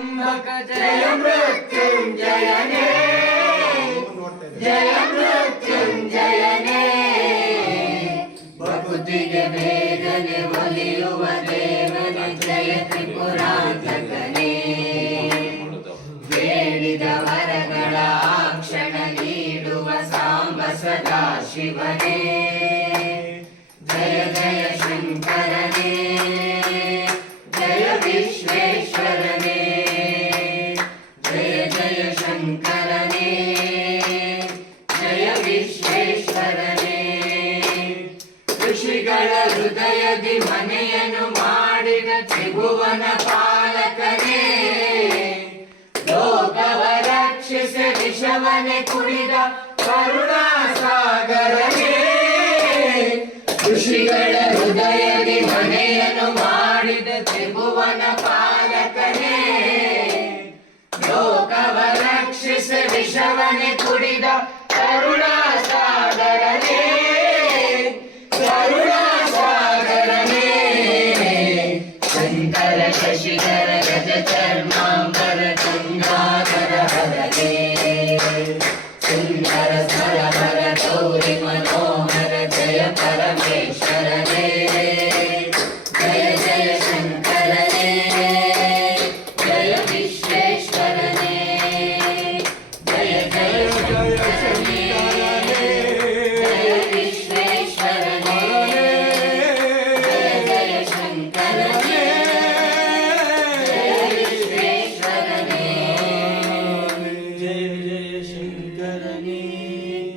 त्र्यंबक जय मृत्युंजयने जय मृत्युंजयने भकुतिगे ಬೇಗನೆ ಒಲಿಯುವ ದೇವನೇ ಜಯ ತ್ರಿಪುರಾಂತಕನೇ ಬೇಡಿದ ವರಗಳ ಕ್ಷಣ ನೀಡುವ ಸಾಂಬ ಸದಾ ಶಿವನೇ जय जय शंकरने जय विश्वेश्वरने जय जय शंकरने जय विश्वेश्वरने ಋಷಿಗಳ ಹೃದಯದಿ ಮನೆಯನ್ನು ಮಾಡಿದ ತ್ರಿಭುವನ ಪಾಲಕನೇ ಲೋಕವ ರಕ್ಷಿಸಿ ವಿಷವನೆ ಕುಡಿದ ಕರುಣಾ ಸಾಗರನೇ ಋಷಿಗಳ ಹೃದಯದಿ ಮನೆಯನ್ನು ಮಾಡಿದ ತ್ರಿಭುವನ ಪಾಲಕನೇ ಲೋಕವ ರಕ್ಷಿಸಿ ವಿಷವನೆ ಕುಡಿದ ಕರುಣಾ